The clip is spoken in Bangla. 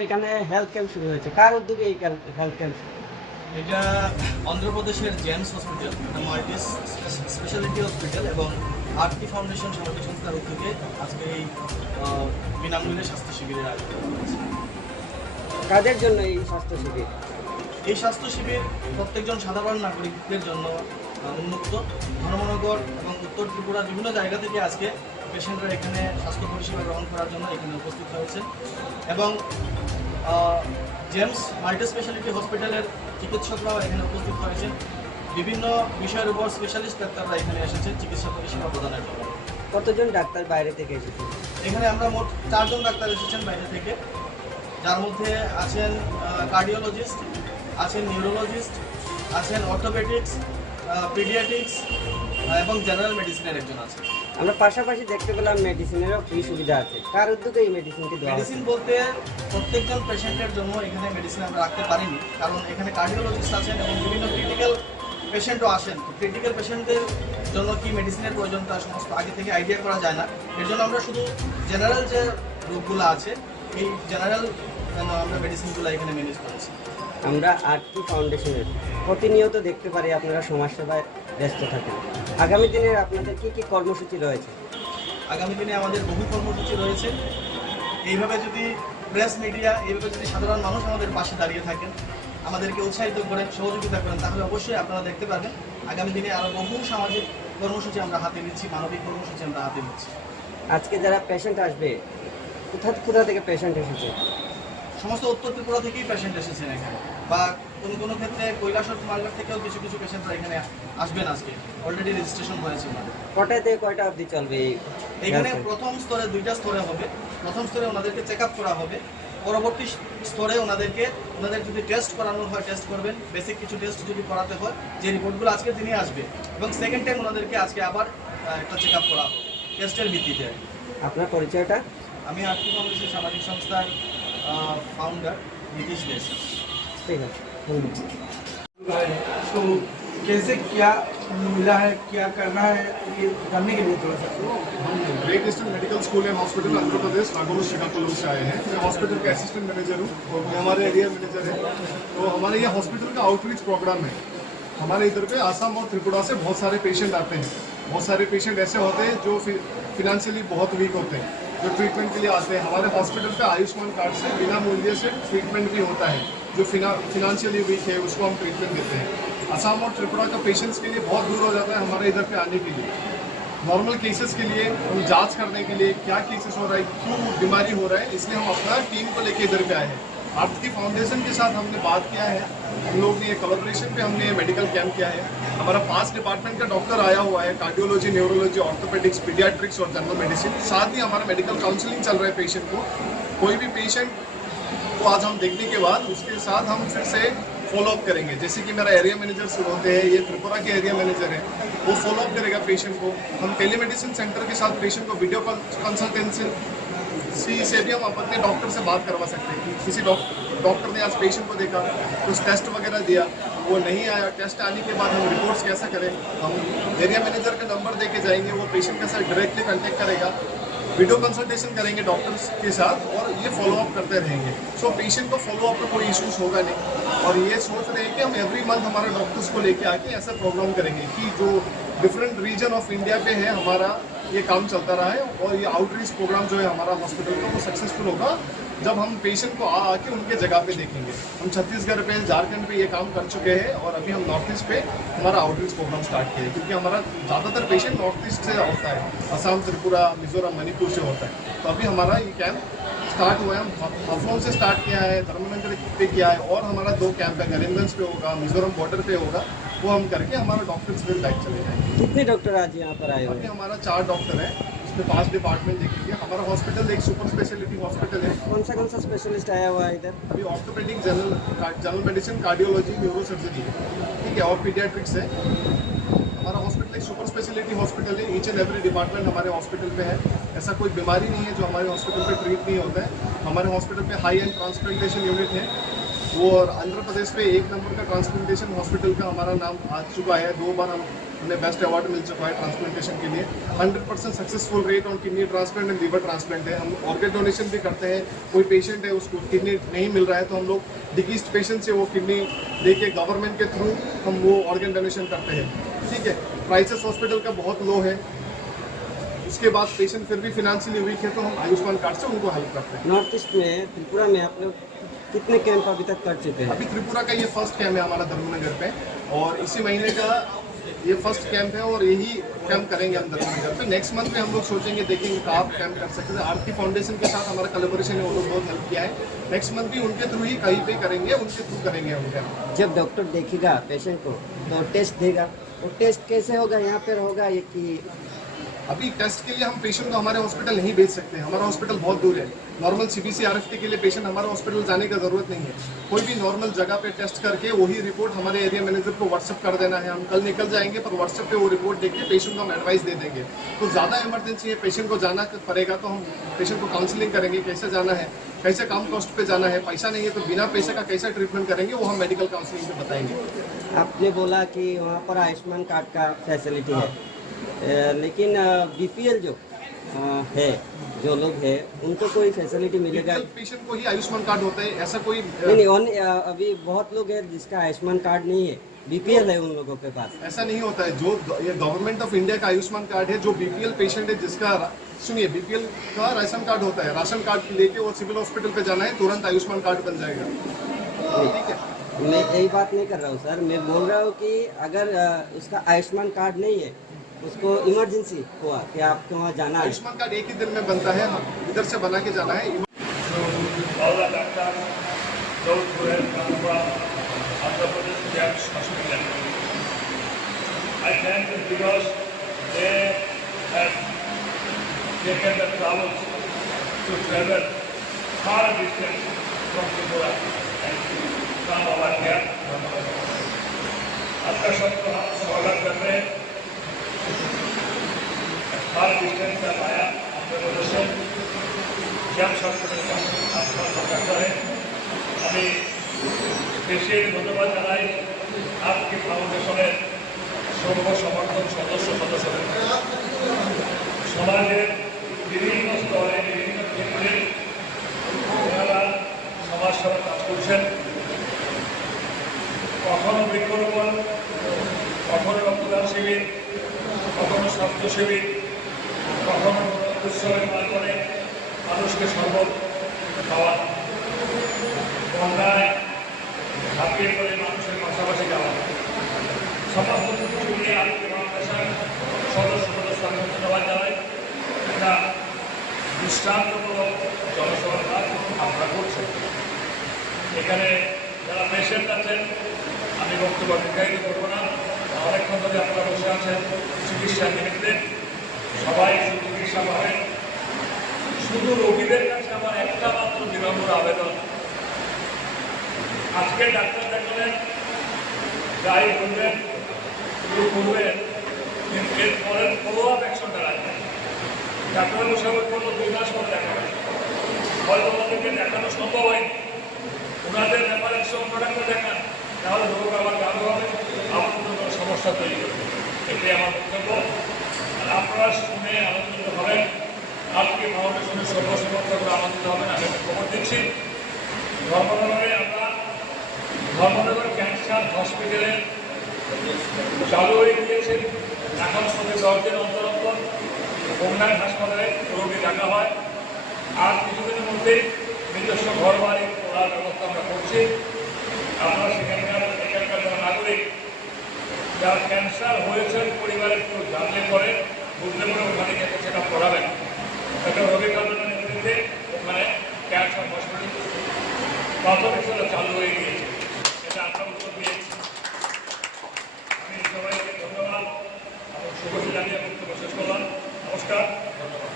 এখানে হেলথ ক্যাম্প শুরু হয়েছে, কার উদ্যোগে এই হেলথ ক্যাম্প? এটা অন্ধ্রপ্রদেশের James hospital, multi speciality hospital এবং আরতি ফাউন্ডেশন সামাজিক সংস্থার উদ্যোগে আজকে এই বিনামূল্যে স্বাস্থ্য শিবিরের আয়োজন করা হয়েছে। কাদের জন্য এই স্বাস্থ্য শিবির? এই স্বাস্থ্য শিবির প্রত্যেকজন সাধারণ নাগরিকদের জন্য উন্মুক্ত। ধর্মনগর এবং উত্তর ত্রিপুরার বিভিন্ন জায়গা থেকে আজকে পেশেন্টরা এখানে স্বাস্থ্য পরিষেবা গ্রহণ করার জন্য এখানে উপস্থিত হয়েছে এবং জেমস মাল্টি স্পেশালিটি হসপিটালের চিকিৎসকরাও এখানে উপস্থিত হয়েছেন। বিভিন্ন বিষয়ের উপর স্পেশালিস্ট ডাক্তাররা এখানে এসেছেন চিকিৎসা পরিষেবা প্রদানের জন্য। কতজন ডাক্তার বাইরে থেকে এসেছে? এখানে আমরা মোট 4 জন ডাক্তার এসেছেন বাইরে থেকে, যার মধ্যে আছেন কার্ডিওলজিস্ট, আছেন নিউরোলজিস্ট, আছেন অর্থোপেডিক্স, পিডিয়াট্রিক্স এবং জেনারেল মেডিসিনের একজন আছে। আমরা পাশাপাশি দেখতে পেলাম মেডিসিনেরও ফ্রি সুবিধা আছে। কার উদ্যোগে এই মেডিসিনটি দেওয়া হচ্ছে? মেডিসিন বলতে প্রত্যেকজন পেশেন্টের জন্য এখানে মেডিসিন আমরা রাখতে পারিনি, কারণ এখানে কার্ডিওলজিস্ট আছেন এবং বিভিন্ন ক্রিটিক্যাল পেশেন্টও আসেন। ক্রিটিক্যাল পেশেন্টদের জন্য কি মেডিসিনের প্রয়োজন তা সমস্ত আগে থেকে আইডিয়া করা যায় না। এর জন্য আমরা শুধু জেনারেল যে রোগগুলো আছে এই জেনারেল আমরা মেডিসিনগুলো এখানে ম্যানেজ করেছি। আমরা আরতি ফাউন্ডেশনের প্রতিনিয়ত দেখতে পারি আপনারা সমাজসেবায় ব্যস্ত থাকেন। আগামী দিনের আপনাদের কি কি কর্মসূচি রয়েছে? আগামী দিনে আমাদের বহু কর্মসূচি রয়েছে। এইভাবে যদি প্রেস মিডিয়া, এইভাবে যদি সাধারণ মানুষ আমাদের পাশে দাঁড়িয়ে থাকেন, আমাদেরকে উৎসাহিত করেন, সহযোগিতা করেন, তাহলে অবশ্যই আপনারা দেখতে পাবেন আগামী দিনে আরও বহু সামাজিক কর্মসূচি আমরা হাতে নিচ্ছি, মানবিক কর্মসূচি আমরা হাতে নিচ্ছি। আজকে যারা পেশেন্ট আসবে, কোথা থেকে পেশেন্ট এসেছে? সমস্ত উত্তর ত্রিপুরা থেকেই পেশেন্ট এসেছেন এখানে, বা কোনো কোনো ক্ষেত্রে কৈলাসহর মালঘাট থেকেও কিছু কিছু পেশেন্টরা এখানে আসবেন। আজকে অলরেডি রেজিস্ট্রেশন হয়েছে ওনাদের। কটা থেকে কয়টা অবধি চলবে এই এখানে health camp? প্রথম স্তরে 2টা স্তরে হবে। প্রথম স্তরে ওনাদেরকে চেক আপ করা হবে, পরবর্তী স্তরে ওনাদের যদি টেস্ট করানোর হয় টেস্ট করবেন, বেসিক কিছু টেস্ট যদি করাতে হয় যে রিপোর্টগুলো আজকে দিনে আসবে, এবং সেকেন্ড টাইম ওনাদেরকে আজকে আবার একটা চেক আপ করা হবে টেস্টের ভিত্তিতে। আপনার পরিচয়টা? আমি আরতি ফাউন্ডেশন সামাজিক সংস্থার ফাউন্ডার নীতিশ দেশ। ঠিক আছে, ধন্যবাদ। तो कैसे क्या मिला है, क्या करना है, ये जानने के लिए थोड़ा सा। हम great eastern medical school and hospital Andhra Pradesh Nagaur Srikakulam से आए हैं। मैं हॉस्पिटल का असिस्टेंट मैनेजर हूँ और मैं हमारे एरिया मैनेजर है। तो हमारे ये हॉस्पिटल का आउटरीच प्रोग्राम है। हमारे इधर पे आसाम और त्रिपुरा से बहुत सारे पेशेंट आते हैं। बहुत सारे पेशेंट ऐसे होते हैं जो फिनेंशियली बहुत वीक होते हैं, जो ट्रीटमेंट के लिए आते हैं। हमारे हॉस्पिटल पे आयुष्मान कार्ड से बिना मूल्य से ट्रीटमेंट भी होता है। जो फिनेंशियली वीक है उसको हम ट्रीटमेंट देते हैं। असम और त्रिपुरा का पेशेंट्स के लिए बहुत दूर हो जाता है हमारे इधर पे आने के लिए। नॉर्मल केसेस के लिए हम जांच करने के लिए क्या केसेस हो रहा है, क्यों बीमारी हो रहा है, इसलिए हम अपना टीम को लेके इधर पे आए हैं। आरती फाउंडेशन के साथ हमने बात किया है, हम लोग ने कोलैबोरेशन पे हमने मेडिकल कैंप किया है। हमारा 5 डिपार्टमेंट का डॉक्टर आया हुआ है, कार्डियोलॉजी, न्यूरोलॉजी, ऑर्थोपेडिक्स, पीडियाट्रिक्स और जनरल मेडिसिन। साथ ही हमारा मेडिकल काउंसलिंग चल रहा है पेशेंट को। कोई भी पेशेंट को आज हम देखने के बाद उसके साथ हम फिर से फॉलोअप करेंगे। जैसे कि मेरा एरिया मैनेजर होते हैं, ये त्रिपुरा के एरिया मैनेजर है, वो फॉलोअप करेगा पेशेंट को। हम टेलीमेडिसिन सेंटर के साथ पेशेंट को वीडियो कंसल्टेंसी से भी हम अपने डॉक्टर से बात करवा सकते हैं कि किसी डॉक्टर ने आज पेशेंट को देखा, कुछ टेस्ट वगैरह दिया, वो नहीं आया, टेस्ट आने के बाद हम रिपोर्ट्स कैसा करें, हम एरिया मैनेजर का नंबर दे के जाएंगे, वो पेशेंट के साथ डायरेक्टली कॉन्टेक्ट करेगा, वीडियो कंसल्टेशन करेंगे डॉक्टर्स के साथ और ये फॉलोअप करते रहेंगे। सो पेशेंट को फॉलोअप में कोई इश्यूज होगा नहीं। और ये सोच रहे हैं कि हम एवरी मंथ हमारे डॉक्टर्स को लेके आके ऐसा प्रोग्राम करेंगे कि जो डिफरेंट रीजन ऑफ इंडिया पे है हमारा ये काम चलता रहा है, और ये आउटरीच प्रोग्राम जो है हमारा हॉस्पिटल का वो सक्सेसफुल होगा जब हम पेशेंट को आके उनके जगह पे देखेंगे। हम छत्तीसगढ़ पे, झारखंड पे ये काम कर चुके हैं और अभी हम नॉर्थ ईस्ट पे हमारा आउटरीच प्रोग्राम स्टार्ट किया है, क्योंकि हमारा ज़्यादातर पेशेंट नॉर्थ ईस्ट से होता है, असम, त्रिपुरा, मिजोरम, मणिपुर से होता है। तो अभी हमारा ये कैंप स्टार्ट हुआ है, हम हफलौन से स्टार्ट किया है, धर्मनगर पे किया है, और हमारा 2 कैंप है, करीमगंज पे होगा, मिजोरम बॉर्डर पे होगा। वो हम करके हमारा डॉक्टर्स फिर बैक चले जाएंगे। कितने डॉक्टर आज यहाँ पर आए हुए अभी हैं? हमारा 4 डॉक्टर है, उसमें 5 डिपार्टमेंट देखेंगे। हमारा हॉस्पिटल एक सुपर स्पेशलिटी हॉस्पिटल है। कौन सा स्पेशलिस्ट आया हुआ है इधर? अभी orthopaedic, general medicine, cardiology, neurosurgery है, ठीक है, और पीडियाट्रिक्स है। हमारा हॉस्पिटल एक सुपर स्पेशलिटी हॉस्पिटल है। ईच एंड एवरी डिपार्टमेंट हमारे हॉस्पिटल पे है। ऐसा कोई बीमारी नहीं है जो हमारे हॉस्पिटल पे ट्रीट नहीं होता है। हमारे हॉस्पिटल पे हाई एंड ट्रांसप्लांटेशन यूनिट है, वो और आंध्र प्रदेश पे 1 नंबर का ट्रांसप्लांटेशन हॉस्पिटल का हमारा नाम आ चुका है। 2 बार हमें बेस्ट अवार्ड मिल चुका है ट्रांसप्लांटेशन के लिए। 100% successful rate on kidney transplant and liver transplant है। हम ऑर्गन डोनेशन भी करते हैं। कोई पेशेंट है उसको किडनी नहीं मिल रहा है तो हम लोग डिकीज्ड पेशेंट से वो किडनी लेके गवर्नमेंट के थ्रू हम वो ऑर्गन डोनेशन करते हैं। ठीक है, प्राइसेस हॉस्पिटल का बहुत लो है। उसके बाद पेशेंट फिर भी फिनेंशियली वीक है तो हम आयुष्मान कार्ड से उनको हेल्प करते हैं। नॉर्थ ईस्ट में त्रिपुरा में आप लोग कितने कैंप अभी तक कर चुके हैं? अभी त्रिपुरा का ये फर्स्ट कैंप है हमारा धर्मनगर पे, और इसी महीने का ये फर्स्ट कैंप है और यही कैंप करेंगे हम धर्मनगर पे। नेक्स्ट मंथ में हम लोग सोचेंगे, देखेंगे कहाँ कैंप कर सकते हैं। आरती फाउंडेशन के साथ हमारा कोलैबोरेशन है, वो लोग बहुत हेल्प किया है। नेक्स्ट मंथ भी उनके थ्रू ही कहीं पे करेंगे, उनके थ्रू करेंगे हम कैंप। जब डॉक्टर देखेगा पेशेंट को तो टेस्ट देगा, वो टेस्ट कैसे होगा? यहाँ पर होगा ये कि अभी टेस्ट के लिए हम पेशेंट को हमारे हॉस्पिटल नहीं भेज सकते हैं, हमारा हॉस्पिटल बहुत दूर है। नॉर्मल सीबीसी आरएफटी के लिए पेशेंट हमारे हॉस्पिटल जाने का जरूरत नहीं है। कोई भी नॉर्मल जगह पे टेस्ट करके वही रिपोर्ट हमारे एरिया मैनेजर को व्हाट्सअप कर देना है। हम कल निकल जाएंगे, पर व्हाट्सअप पे वो रिपोर्ट देख के पेशेंट को हम एडवाइस दे देंगे। तो ज़्यादा इमरजेंसी है, पेशेंट को जाना पड़ेगा, तो हम पेशेंट को काउंसलिंग करेंगे, कैसे जाना है, कैसे कम कॉस्ट पे जाना है। पैसा नहीं है तो बिना पैसे का कैसे ट्रीटमेंट करेंगे, वो हम मेडिकल काउंसलिंग में बताएंगे। आपने बोला कि वहाँ पर आयुष्मान कार्ड का फैसिलिटी है, लेकिन बीपीएल जो है, जो लोग हैं उनको कोई फैसिलिटी मिलेगा? पेशेंट को ही आयुष्मान कार्ड होता है, ऐसा कोई नहीं, अभी बहुत लोग हैं जिसका आयुष्मान कार्ड नहीं है, बीपीएल है उन लोगों के पास। ऐसा नहीं होता है। जो ये गवर्नमेंट ऑफ इंडिया का आयुष्मान कार्ड है, जो बीपीएल पेशेंट है जिसका, सुनिए, बीपीएल का राशन कार्ड होता है, राशन कार्ड लेके वो सिविल हॉस्पिटल पे जाना है, तुरंत आयुष्मान कार्ड बन जाएगा। ठीक है, मैं यही बात नहीं कर रहा हूँ सर, मैं बोल रहा हूँ कि अगर उसका आयुष्मान कार्ड नहीं है, उसको इमरजेंसी हुआ कि आपको वहाँ जाना है, आयुष्मान कार्ड एक ही दिन में बनता है, इधर से बना के जाना है। all the doctors, those who have come from Andhra Pradesh James Hospital. I thank them because they have taken the travels to travel far distance from Tripura and come over here. आपका सबको हम स्वागत करते हैं। far distance से आया आंध्र प्रदेश से जेम्स हॉस्पिटल का आपका स्वागत है। আমি স্পেশালি ধন্যবাদ জানাই আপকি ফাউন্ডেশনের সর্বসমর্থক সদস্যদের। সমাজের বিভিন্ন স্তরে বিভিন্ন ক্ষেত্রে ওনারা সমাজসেবা কাজ করছেন। কখনো বৃক্ষরোপণ, কখনো রক্তদান শিবির, কখনো স্বাস্থ্য শিবির, কখনো উৎসবের মাধ্যমে মানুষকে শরবত খাওয়া, বন্যায় ঝাঁপিয়ে পড়ে মানুষের পাশাপাশি যাওয়া, সমস্ত কিছু নিয়ে আজকে ফাউন্ডেশন সদস্যদের ধন্যবাদ জানাই। এটা দৃষ্টান্তমূলক জনসেবার কাজ আমরা করছি। এখানে যারা পেশেন্ট আছেন, আমি বক্তব্য দীর্ঘায়িত করবো না, অনেকক্ষণ ধরে আপনারা বসে আছেন চিকিৎসা নিমিত্তে, সবাই সুচিকিৎসা পাবেন। শুধু রোগীদের কাছে আমার একটা মাত্র বিনম্র আবেদন, আজকে ডাক্তার দেখালেন, যাই বলবেন শুরু করবেন, কিন্তু এরপরে ফলো আপ অ্যাকশনটা রাখবেন। ডাক্তার মশাই কোনো 2 মাস পর দেখাবেন, হয়তো ওনাদেরকে দেখানো সম্ভব হয়নি, ওনাদের ব্যাপারে অন্য ডাক্তার দেখান, তাহলে রোগ আবার ভালো হবে, আপনার কোনো সমস্যা তৈরি করবে। এটাই আমার বক্তব্য। আর আপনারা শুনে আনন্দিত হবেন, আপনি ফাউন্ডেশনের সর্বসমর্থকরা আনন্দিত হবেন। আমি খবর দিচ্ছি, ধর্মনগরে আমরা ধর্মনগর ক্যান্সার হসপিটালে চালু হয়ে গিয়েছে। এখন সঙ্গে 10 দিন অন্তর অন্তর হোমল্যান্ড হাসপাতালে রোগী দেখা হয়। আর কিছুদিনের মধ্যেই নিজস্ব ঘর বাড়ি করার ব্যবস্থা আমরা করছি। আমরা এখানকার যারা নাগরিক, যারা ক্যান্সার হয়েছে পরিবারের কেউ জানলে পরে বুঝলে পরে ওখানে গিয়ে সেটা করাবেন। একটা রোগী কল্যাণের নেতৃত্বে ওখানে ক্যান্সার হসপিটাল প্রাথমিক সেটা চালু হয়ে গিয়েছে। এটা আপনার উত্তর দিয়েছি। আমি সবাইকে ধন্যবাদ এবং শুভেচ্ছা জানিয়ে বক্তব্য শেষ করলাম। নমস্কার, ধন্যবাদ।